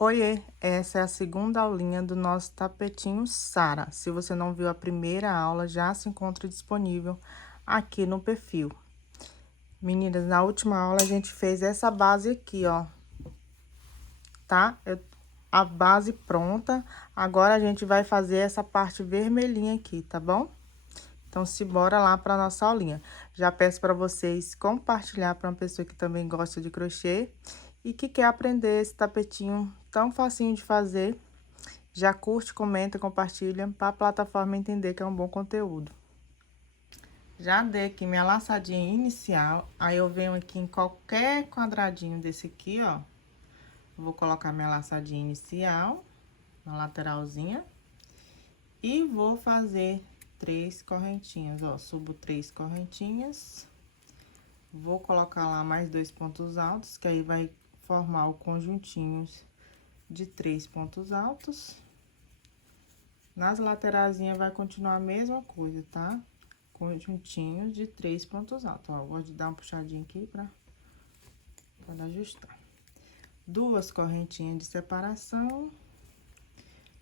Oiê, essa é a segunda aulinha do nosso tapetinho Sara. Se você não viu a primeira aula, já se encontra disponível aqui no perfil. Meninas, na última aula a gente fez essa base aqui, ó, tá? A base pronta, agora a gente vai fazer essa parte vermelhinha aqui, tá bom? Então, bora lá para nossa aulinha. Já peço para vocês compartilhar para uma pessoa que também gosta de crochê e que quer aprender esse tapetinho tão facinho de fazer. Já curte, comenta, compartilha para a plataforma entender que é um bom conteúdo. Já dei aqui minha laçadinha inicial, aí eu venho aqui em qualquer quadradinho desse aqui, ó. Vou colocar minha laçadinha inicial na lateralzinha e vou fazer 3 correntinhas, ó. Subo 3 correntinhas, vou colocar lá mais 2 pontos altos, que aí vai formar o conjuntinhos de 3 pontos altos. Nas lateraisinhas vai continuar a mesma coisa, tá? Conjuntinhos de 3 pontos altos. Ó, eu gosto de dar uma puxadinha aqui pra ajustar. 2 correntinhas de separação.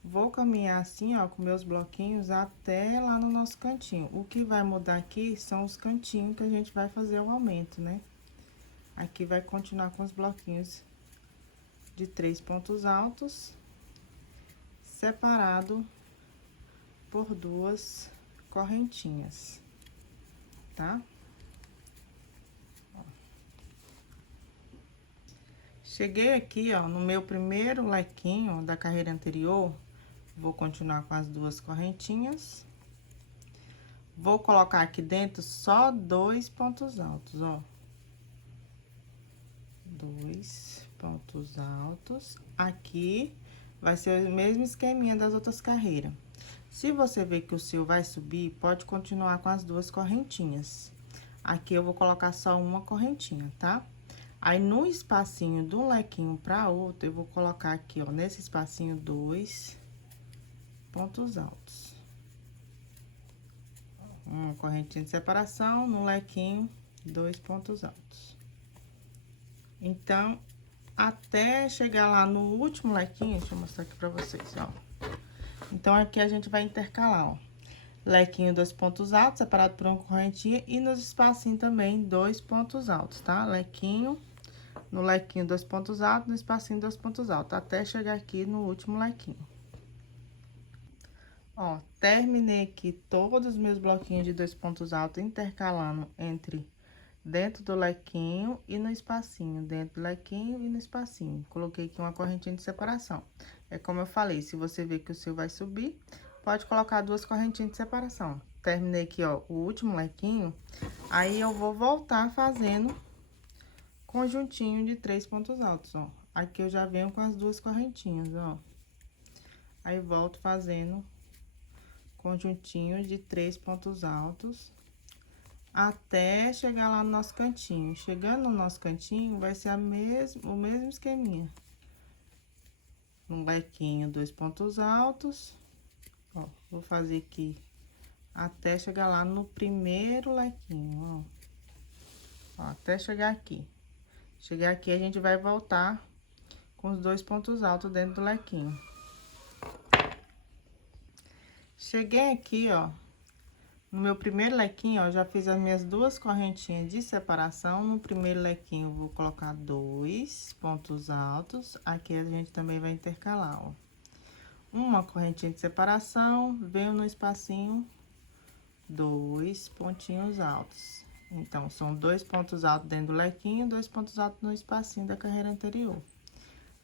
Vou caminhar assim, ó, com meus bloquinhos até lá no nosso cantinho. O que vai mudar aqui são os cantinhos que a gente vai fazer o aumento, né? Aqui vai continuar com os bloquinhos de 3 pontos altos, separado por 2 correntinhas, tá? Ó. Cheguei aqui, ó, no meu primeiro lequinho da carreira anterior, vou continuar com as 2 correntinhas. Vou colocar aqui dentro só 2 pontos altos, ó. 2 pontos altos. Aqui vai ser o mesmo esqueminha das outras carreiras. Se você ver que o seu vai subir, pode continuar com as 2 correntinhas. Aqui eu vou colocar só uma correntinha, tá? Aí, no espacinho de um lequinho para outro, eu vou colocar aqui, ó, nesse espacinho, 2 pontos altos. Uma correntinha de separação, no lequinho, 2 pontos altos. Então, até chegar lá no último lequinho, deixa eu mostrar aqui pra vocês, ó. Então, aqui a gente vai intercalar, ó. Lequinho, 2 pontos altos, separado por uma correntinha, e nos espacinhos também, 2 pontos altos, tá? Lequinho, no lequinho, 2 pontos altos, no espacinho, 2 pontos altos, até chegar aqui no último lequinho. Ó, terminei aqui todos os meus bloquinhos de 2 pontos altos, intercalando entre dentro do lequinho e no espacinho, dentro do lequinho e no espacinho. Coloquei aqui uma correntinha de separação. É como eu falei, se você ver que o seu vai subir, pode colocar 2 correntinhas de separação. Terminei aqui, ó, o último lequinho, aí eu vou voltar fazendo conjuntinho de 3 pontos altos, ó. Aqui eu já venho com as 2 correntinhas, ó. Aí, volto fazendo conjuntinho de 3 pontos altos, até chegar lá no nosso cantinho. Chegando no nosso cantinho, vai ser o mesmo esqueminha. Um lequinho, 2 pontos altos. Ó, vou fazer aqui até chegar lá no primeiro lequinho, ó. Ó, até chegar aqui. Chegar aqui, a gente vai voltar com os 2 pontos altos dentro do lequinho. Cheguei aqui, ó. No meu primeiro lequinho, ó, já fiz as minhas 2 correntinhas de separação. No primeiro lequinho, eu vou colocar 2 pontos altos. Aqui a gente também vai intercalar, ó. Uma correntinha de separação, venho no espacinho, 2 pontinhos altos. Então, são 2 pontos altos dentro do lequinho, 2 pontos altos no espacinho da carreira anterior.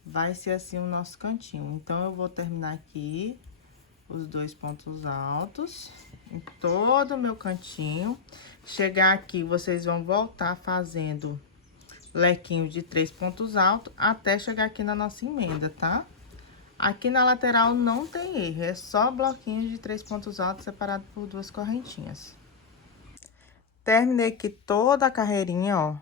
Vai ser assim o nosso cantinho. Então, eu vou terminar aqui os 2 pontos altos em todo o meu cantinho. Chegar aqui, vocês vão voltar fazendo lequinho de 3 pontos altos até chegar aqui na nossa emenda, tá? Aqui na lateral não tem erro, é só bloquinhos de 3 pontos altos separado por 2 correntinhas. Terminei aqui toda a carreirinha, ó.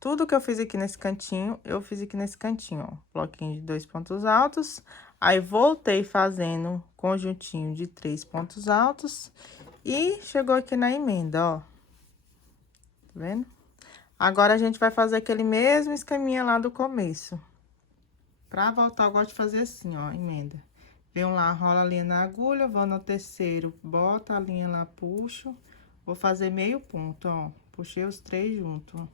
Tudo que eu fiz aqui nesse cantinho, eu fiz aqui nesse cantinho, ó. Bloquinho de 2 pontos altos. Aí, voltei fazendo conjuntinho de 3 pontos altos. E chegou aqui na emenda, ó. Tá vendo? Agora, a gente vai fazer aquele mesmo esqueminha lá do começo. Pra voltar, eu gosto de fazer assim, ó, emenda. Venho lá, rola a linha na agulha, vou no terceiro, bota a linha lá, puxo. Vou fazer meio ponto, ó. Puxei os 3 juntos, ó.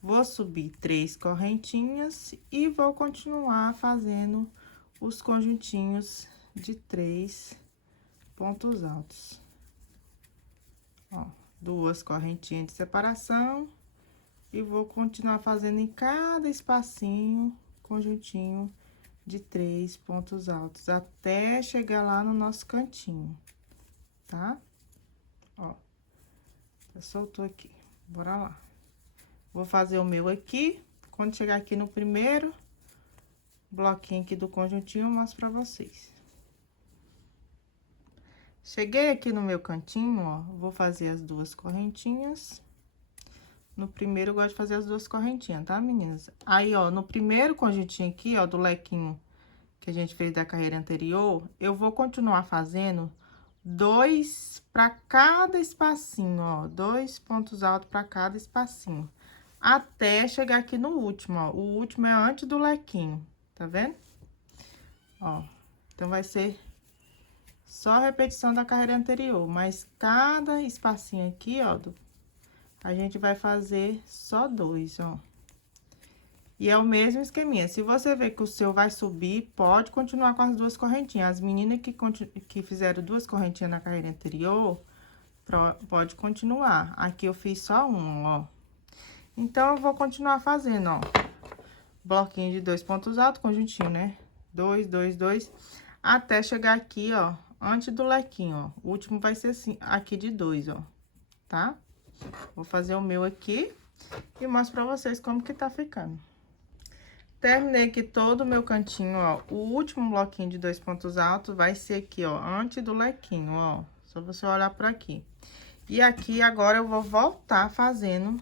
Vou subir 3 correntinhas e vou continuar fazendo os conjuntinhos de 3 pontos altos. Ó, 2 correntinhas de separação. E vou continuar fazendo em cada espacinho, conjuntinho de 3 pontos altos, até chegar lá no nosso cantinho, tá? Ó, já soltou aqui, bora lá. Vou fazer o meu aqui, quando chegar aqui no primeiro bloquinho aqui do conjuntinho, eu mostro pra vocês. Cheguei aqui no meu cantinho, ó, vou fazer as 2 correntinhas. No primeiro, eu gosto de fazer as 2 correntinhas, tá, meninas? Aí, ó, no primeiro conjuntinho aqui, ó, do lequinho que a gente fez da carreira anterior, eu vou continuar fazendo 2 pra cada espacinho, ó, 2 pontos altos pra cada espacinho, até chegar aqui no último, ó. O último é antes do lequinho, tá vendo? Ó, então, vai ser só a repetição da carreira anterior, mas cada espacinho aqui, ó, a gente vai fazer só 2, ó. E é o mesmo esqueminha. Se você ver que o seu vai subir, pode continuar com as 2 correntinhas. As meninas que fizeram 2 correntinhas na carreira anterior, pode continuar. Aqui eu fiz só uma, ó. Então, eu vou continuar fazendo, ó. Bloquinho de 2 pontos altos, conjuntinho, né? 2, 2, 2, até chegar aqui, ó, antes do lequinho, ó. O último vai ser assim, aqui de 2, ó, tá? Vou fazer o meu aqui e mostro pra vocês como que tá ficando. Terminei aqui todo o meu cantinho, ó. O último bloquinho de 2 pontos altos vai ser aqui, ó, antes do lequinho, ó. Só você olhar por aqui. E aqui, agora, eu vou voltar fazendo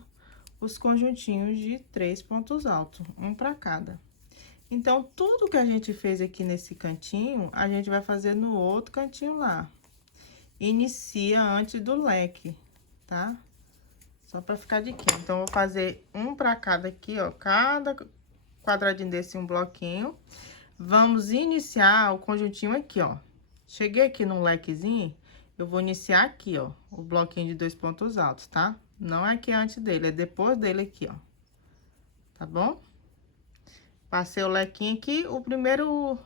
os conjuntinhos de 3 pontos altos, um pra cada. Então, tudo que a gente fez aqui nesse cantinho, a gente vai fazer no outro cantinho lá. Inicia antes do leque, tá? Só pra ficar de quê? Então, eu vou fazer um pra cada aqui, ó, cada quadradinho desse, um bloquinho. Vamos iniciar o conjuntinho aqui, ó. Cheguei aqui no lequezinho, eu vou iniciar aqui, ó, o bloquinho de 2 pontos altos, tá? Não é aqui antes dele, é depois dele aqui, ó. Tá bom? Passei o lequinho aqui, o primeiro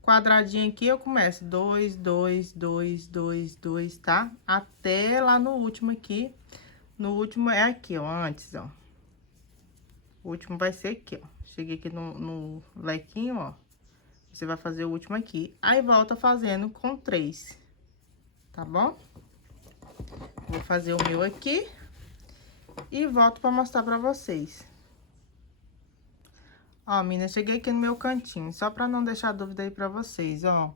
quadradinho aqui, eu começo 2, 2, 2, 2, 2, tá? Até lá no último aqui. No último é aqui, ó, antes, ó. O último vai ser aqui, ó. Cheguei aqui no lequinho, ó. Você vai fazer o último aqui. Aí, volta fazendo com 3, tá bom? Vou fazer o meu aqui e volto pra mostrar pra vocês. Ó, meninas, cheguei aqui no meu cantinho, só pra não deixar dúvida aí pra vocês, ó.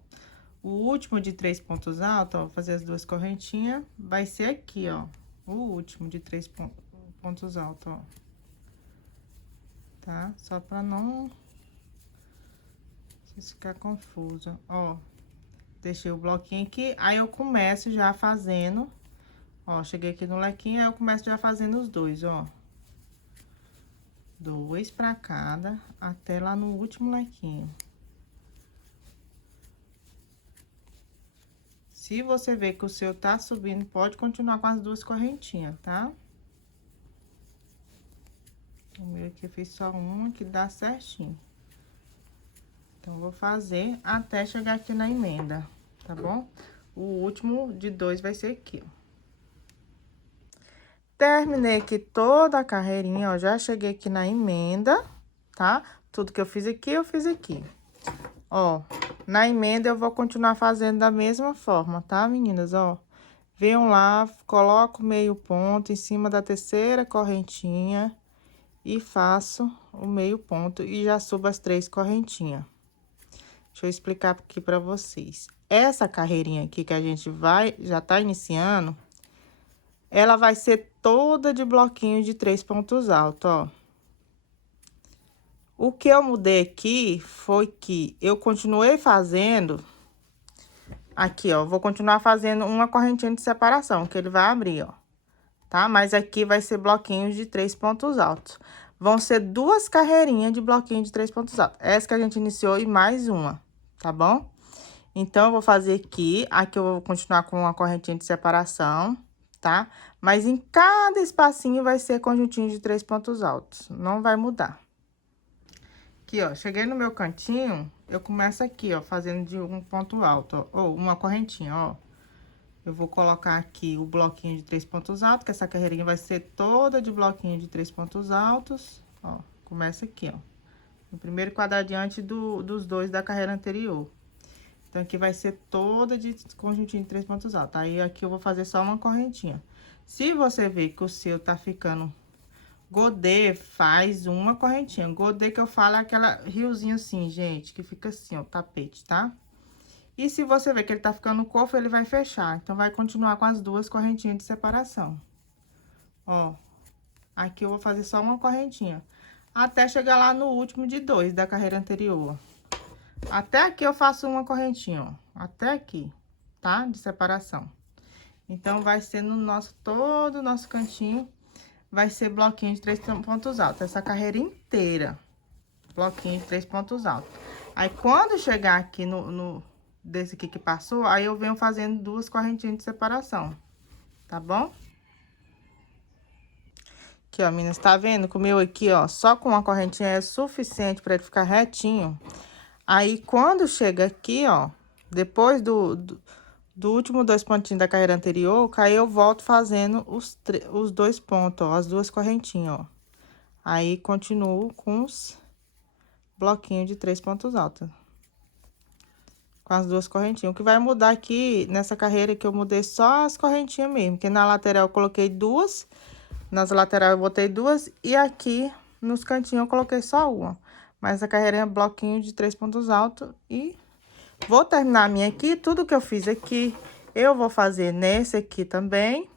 O último de 3 pontos altos, ó, vou fazer as 2 correntinhas, vai ser aqui, ó. O último de 3 pontos altos, ó. Tá? Só pra não ficar confuso, ó. Deixei o bloquinho aqui, aí eu começo já fazendo, ó, cheguei aqui no lequinho, aí eu começo já fazendo os 2, ó. 2 pra cada, até lá no último lequinho. Se você ver que o seu tá subindo, pode continuar com as 2 correntinhas, tá? O meu aqui eu fiz só uma, que dá certinho. Então, vou fazer até chegar aqui na emenda, tá bom? O último de 2 vai ser aqui, ó. Terminei aqui toda a carreirinha, ó, já cheguei aqui na emenda, tá? Tudo que eu fiz aqui. Ó, na emenda eu vou continuar fazendo da mesma forma, tá, meninas? Ó, venham lá, coloco meio ponto em cima da terceira correntinha e faço o meio ponto e já subo as 3 correntinhas. Deixa eu explicar aqui pra vocês. Essa carreirinha aqui que a gente já tá iniciando, ela vai ser toda de bloquinho de 3 pontos altos, ó. O que eu mudei aqui foi que eu continuei fazendo aqui, ó. Vou continuar fazendo uma correntinha de separação, que ele vai abrir, ó. Tá? Mas aqui vai ser bloquinhos de 3 pontos altos. vão ser 2 carreirinhas de bloquinho de 3 pontos altos. Essa que a gente iniciou e mais uma, tá bom? Então, eu vou fazer aqui eu vou continuar com uma correntinha de separação, tá? Mas em cada espacinho vai ser conjuntinho de 3 pontos altos, não vai mudar. Aqui, ó, cheguei no meu cantinho, eu começo aqui, ó, fazendo de um ponto alto, ó, ou uma correntinha, ó. Eu vou colocar aqui o bloquinho de 3 pontos altos, que essa carreirinha vai ser toda de bloquinho de 3 pontos altos, ó. Começa aqui, ó, no primeiro quadradinho antes dos dois da carreira anterior. Então, aqui vai ser toda de conjuntinho de 3 pontos altos. Aí, aqui eu vou fazer só uma correntinha. Se você ver que o seu tá ficando godê, faz uma correntinha. Godê que eu falo é aquela riozinho assim, gente, que fica assim, ó, tapete, tá? E se você ver que ele tá ficando cofo, ele vai fechar. Então, vai continuar com as 2 correntinhas de separação. Ó, aqui eu vou fazer só uma correntinha. Até chegar lá no último de 2 da carreira anterior. Até aqui eu faço uma correntinha, ó. Até aqui, tá? De separação. Então, vai ser no todo o nosso cantinho, vai ser bloquinho de 3 pontos altos. Essa carreira inteira, bloquinho de 3 pontos altos. Aí, quando chegar aqui desse aqui que passou, aí eu venho fazendo 2 correntinhas de separação, tá bom? Aqui, ó, meninas, tá vendo que o meu aqui, ó, só com uma correntinha é suficiente pra ele ficar retinho. Aí, quando chega aqui, ó, depois do último 2 pontinhos da carreira anterior, aí eu volto fazendo os 2 pontos, ó, as 2 correntinhas, ó. Aí, continuo com os bloquinhos de 3 pontos altos. Com as 2 correntinhas. O que vai mudar aqui, nessa carreira, que eu mudei só as correntinhas mesmo. Que na lateral eu coloquei 2, nas laterais eu botei 2, e aqui nos cantinhos eu coloquei só uma. Mas a carreira é bloquinho de 3 pontos altos e... Vou terminar a minha aqui, tudo que eu fiz aqui, eu vou fazer nesse aqui também.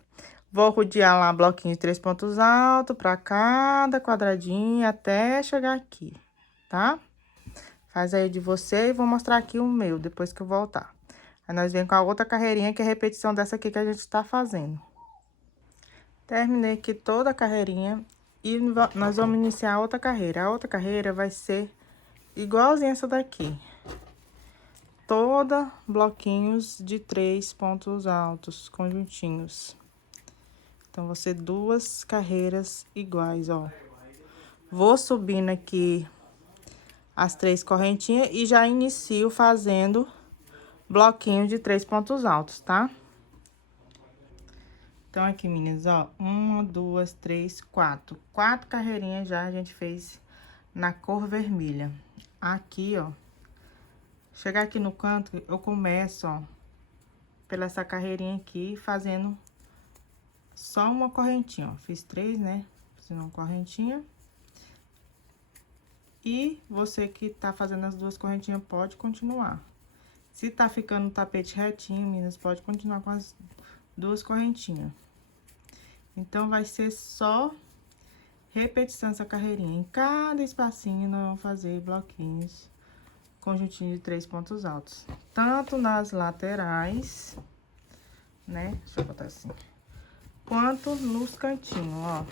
Vou rodear lá bloquinho de 3 pontos altos pra cada quadradinho até chegar aqui, tá? Faz aí de você e vou mostrar aqui o meu, depois que eu voltar. Aí, nós vem com a outra carreirinha, que é a repetição dessa aqui que a gente tá fazendo. Terminei aqui toda a carreirinha e nós vamos iniciar a outra carreira. A outra carreira vai ser igualzinha essa daqui. Toda bloquinhos de 3 pontos altos, conjuntinhos. Então, vão ser 2 carreiras iguais, ó. Vou subindo aqui as 3 correntinhas e já inicio fazendo bloquinho de 3 pontos altos, tá? Então, aqui, meninas, ó, 1, 2, 3, 4. 4 carreirinhas já a gente fez na cor vermelha. Aqui, ó. Chegar aqui no canto, eu começo, ó, pela essa carreirinha aqui, fazendo só uma correntinha, ó. Fiz 3, né? Fiz uma correntinha. E você que tá fazendo as 2 correntinhas, pode continuar. Se tá ficando o tapete retinho, meninas, pode continuar com as 2 correntinhas. Então, vai ser só repetição essa carreirinha. Em cada espacinho, nós vamos fazer bloquinhos, conjuntinho de 3 pontos altos. Tanto nas laterais, né? Deixa eu botar assim. Quanto nos cantinhos, ó.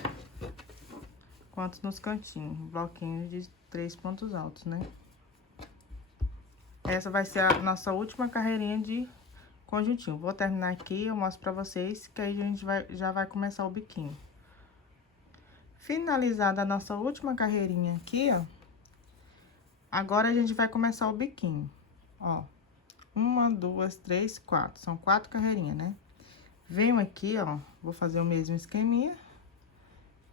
Quanto nos cantinhos. Bloquinhos de 3 pontos altos, né? Essa vai ser a nossa última carreirinha de conjuntinho. Vou terminar aqui, eu mostro pra vocês, que aí a gente já vai começar o biquinho. Finalizada a nossa última carreirinha aqui, ó. Agora, a gente vai começar o biquinho, ó. 1, 2, 3, 4. São 4 carreirinhas, né? Venho aqui, ó, vou fazer o mesmo esqueminha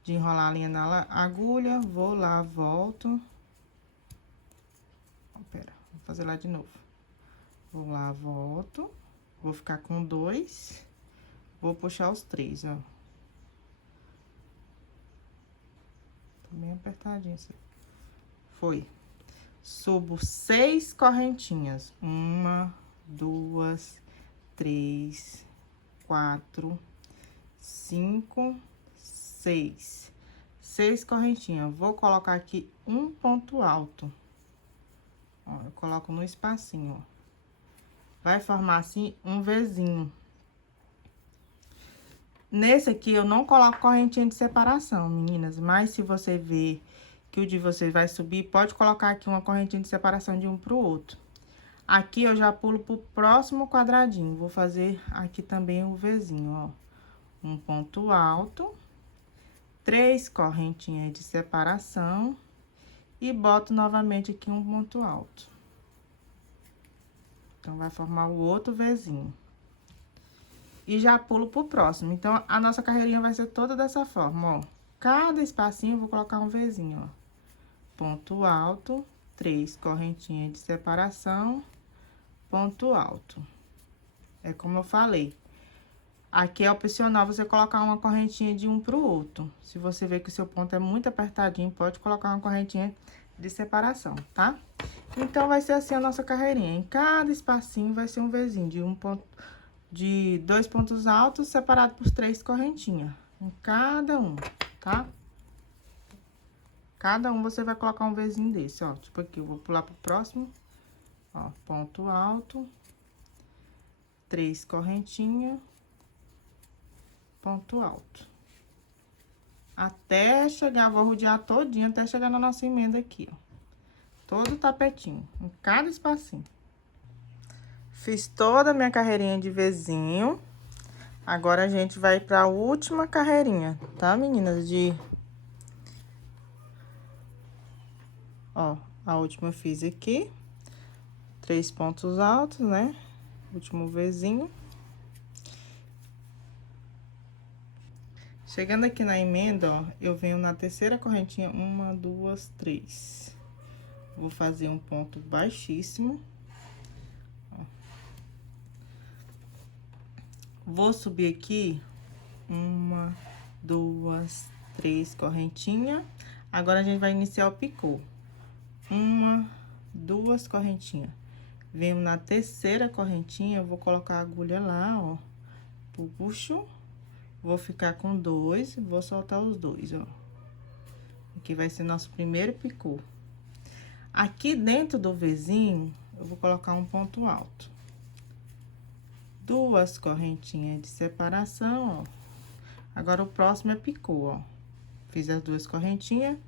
de enrolar a linha na agulha, vou lá, volto. Ó, pera, vou fazer lá de novo. Vou lá, volto, vou ficar com 2, vou puxar os 3, ó. Tá bem apertadinho isso. Foi. Subo 6 correntinhas. 1, 2, 3, 4, 5, 6. 6 correntinhas. Vou colocar aqui um ponto alto. Ó, eu coloco no espacinho, ó. Vai formar assim um Vzinho. Nesse aqui, eu não coloco correntinha de separação, meninas. Mas se você ver que o de vocês vai subir, pode colocar aqui uma correntinha de separação de um pro outro. Aqui, eu já pulo pro próximo quadradinho. Vou fazer aqui também o Vzinho, ó. Um ponto alto. 3 correntinhas de separação. E boto novamente aqui um ponto alto. Então, vai formar o outro Vzinho. E já pulo pro próximo. Então, a nossa carreirinha vai ser toda dessa forma, ó. Cada espacinho eu vou colocar um Vzinho, ó. Ponto alto, 3 correntinhas de separação, ponto alto. É como eu falei. Aqui é opcional você colocar uma correntinha de um pro outro. Se você ver que o seu ponto é muito apertadinho, pode colocar uma correntinha de separação, tá? Então, vai ser assim a nossa carreirinha. Em cada espacinho vai ser um Vzinho de um ponto... de 2 pontos altos separado por 3 correntinhas, em cada um, tá? Cada um você vai colocar um Vzinho desse, ó. Tipo aqui, eu vou pular pro próximo, ó, ponto alto, 3 correntinhas, ponto alto. Até chegar, vou rodear todinho, até chegar na nossa emenda aqui, ó. Todo tapetinho, em cada espacinho. Fiz toda a minha carreirinha de Vzinho. Agora, a gente vai pra última carreirinha, tá, meninas? Ó, a última eu fiz aqui. 3 pontos altos, né? Último Vzinho. Chegando aqui na emenda, ó, eu venho na terceira correntinha, 1, 2, 3. Vou fazer um ponto baixíssimo. Vou subir aqui 1, 2, 3 correntinhas. Agora, a gente vai iniciar o picô. 1, 2 correntinhas. Venho na terceira correntinha, eu vou colocar a agulha lá, ó. Puxo, vou ficar com 2, vou soltar os 2, ó. Aqui vai ser nosso primeiro picô. Aqui dentro do Vzinho, eu vou colocar um ponto alto. 2 correntinhas de separação, ó. Agora, o próximo é picô, ó. Fiz as 2 correntinhas.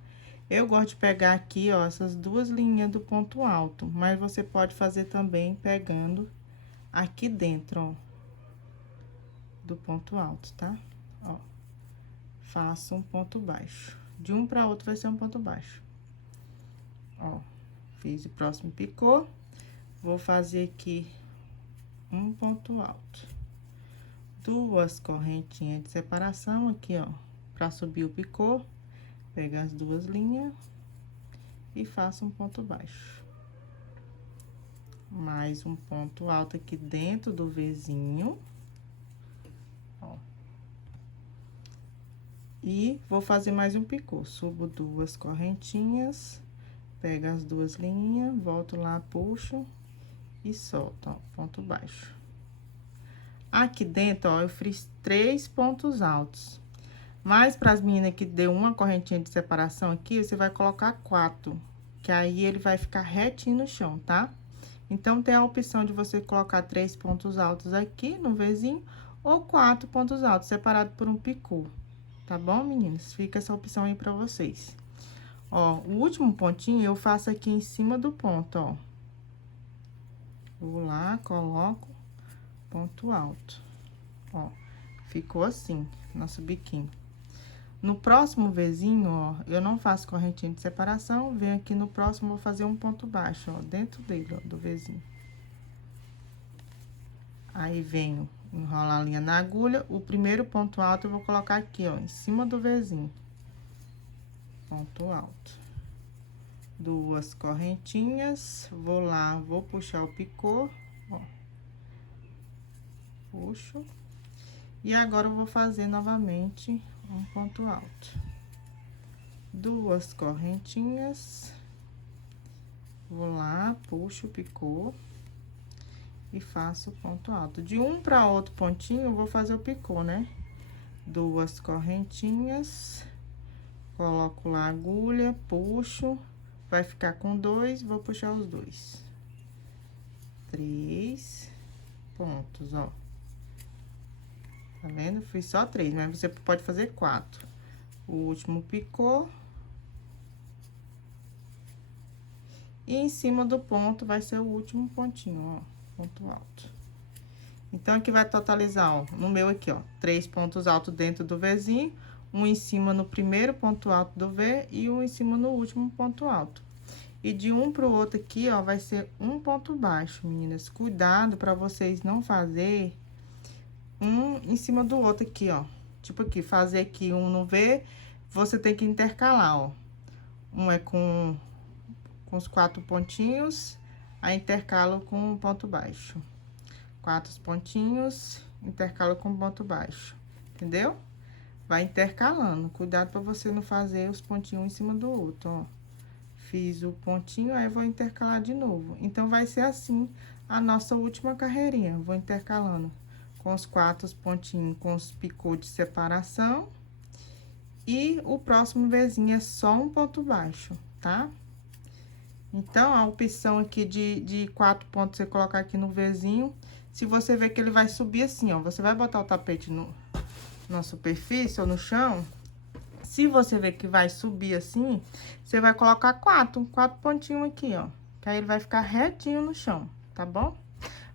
Eu gosto de pegar aqui, ó, essas 2 linhas do ponto alto, mas você pode fazer também pegando aqui dentro, ó, do ponto alto, tá? Ó, faço um ponto baixo. De um para outro vai ser um ponto baixo. Ó, fiz o próximo picô. Vou fazer aqui um ponto alto. 2 correntinhas de separação aqui, ó, pra subir o picô. Pego as 2 linhas e faço um ponto baixo. Mais um ponto alto aqui dentro do Vzinho. Ó. E vou fazer mais um picô. Subo 2 correntinhas, pego as 2 linhas, volto lá, puxo e solto, ó, ponto baixo. Aqui dentro, ó, eu fiz 3 pontos altos. Mas, para as meninas que deu uma correntinha de separação aqui, você vai colocar 4, que aí ele vai ficar retinho no chão, tá? Então, tem a opção de você colocar 3 pontos altos aqui no Vzinho, ou 4 pontos altos, separado por um picô. Tá bom, meninas? Fica essa opção aí pra vocês. Ó, o último pontinho eu faço aqui em cima do ponto, ó. Vou lá, coloco ponto alto. Ó, ficou assim, nosso biquinho. No próximo Vzinho, ó, eu não faço correntinha de separação, venho aqui no próximo, vou fazer um ponto baixo, ó, dentro dele, ó, do Vzinho. Aí, venho enrolar a linha na agulha, o primeiro ponto alto eu vou colocar aqui, ó, em cima do Vzinho. Ponto alto. 2 correntinhas, vou lá, vou puxar o picô, ó. Puxo. E agora, eu vou fazer novamente um ponto alto. 2 correntinhas, vou lá, puxo o picô e faço o ponto alto. De um para outro pontinho, eu vou fazer o picô, né? 2 correntinhas, coloco lá a agulha, puxo, vai ficar com 2, vou puxar os 2. 3 pontos, ó. Tá vendo? Fiz só 3, mas você pode fazer 4. O último picô. E em cima do ponto vai ser o último pontinho, ó, ponto alto. Então, aqui vai totalizar, ó, no meu aqui, ó, 3 pontos altos dentro do Vzinho, um em cima no primeiro ponto alto do V e um em cima no último ponto alto. E de um pro outro aqui, ó, vai ser um ponto baixo, meninas. Cuidado pra vocês não fazer um em cima do outro aqui, ó. Tipo aqui, fazer aqui um no V, você tem que intercalar, ó. Um é com os 4 pontinhos, aí intercalo com um ponto baixo. 4 pontinhos, intercalo com ponto baixo, entendeu? Vai intercalando, cuidado pra você não fazer os pontinhos um em cima do outro, ó. Fiz o pontinho, aí vou intercalar de novo. Então, vai ser assim a nossa última carreirinha. Vou intercalando com os 4 pontinhos, com os picô de separação. E o próximo Vzinho é só um ponto baixo, tá? Então, a opção aqui de 4 pontos, você colocar aqui no Vzinho, se você ver que ele vai subir assim, ó, você vai botar o tapete na superfície ou no chão. Se você ver que vai subir assim, você vai colocar 4 pontinhos aqui, ó, que aí ele vai ficar retinho no chão, tá bom?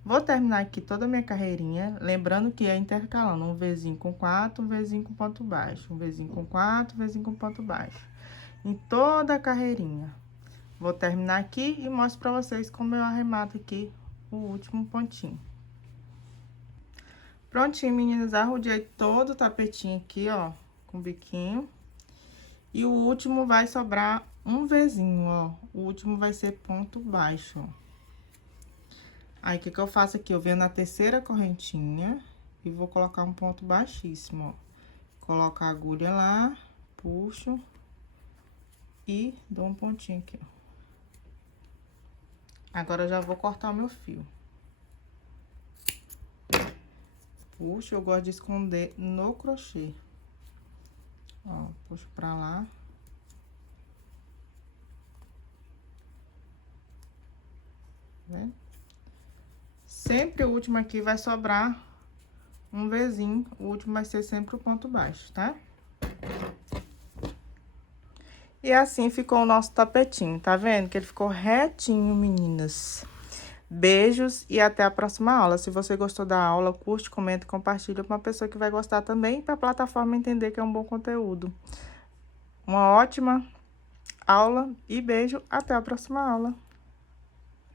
Vou terminar aqui toda a minha carreirinha, lembrando que é intercalando um Vzinho com 4, um Vzinho com ponto baixo, um Vzinho com 4, um Vzinho com ponto baixo, em toda a carreirinha. Vou terminar aqui e mostro pra vocês como eu arremato aqui o último pontinho. Prontinho, meninas, arrudei todo o tapetinho aqui, ó, com biquinho. E o último vai sobrar um Vzinho, ó. O último vai ser ponto baixo, ó. Aí, o que que eu faço aqui? Eu venho na terceira correntinha e vou colocar um ponto baixíssimo, ó. Coloco a agulha lá, puxo e dou um pontinho aqui, ó. Agora, eu já vou cortar o meu fio. Puxo, eu gosto de esconder no crochê. Ó, puxo pra lá. Tá vendo? Sempre o último aqui vai sobrar um Vzinho. O último vai ser sempre o ponto baixo, tá? E assim ficou o nosso tapetinho, tá vendo? Que ele ficou retinho, meninas. Beijos e até a próxima aula. Se você gostou da aula, curte, comenta e compartilha com uma pessoa que vai gostar também, para a plataforma entender que é um bom conteúdo. Uma ótima aula e beijo, até a próxima aula.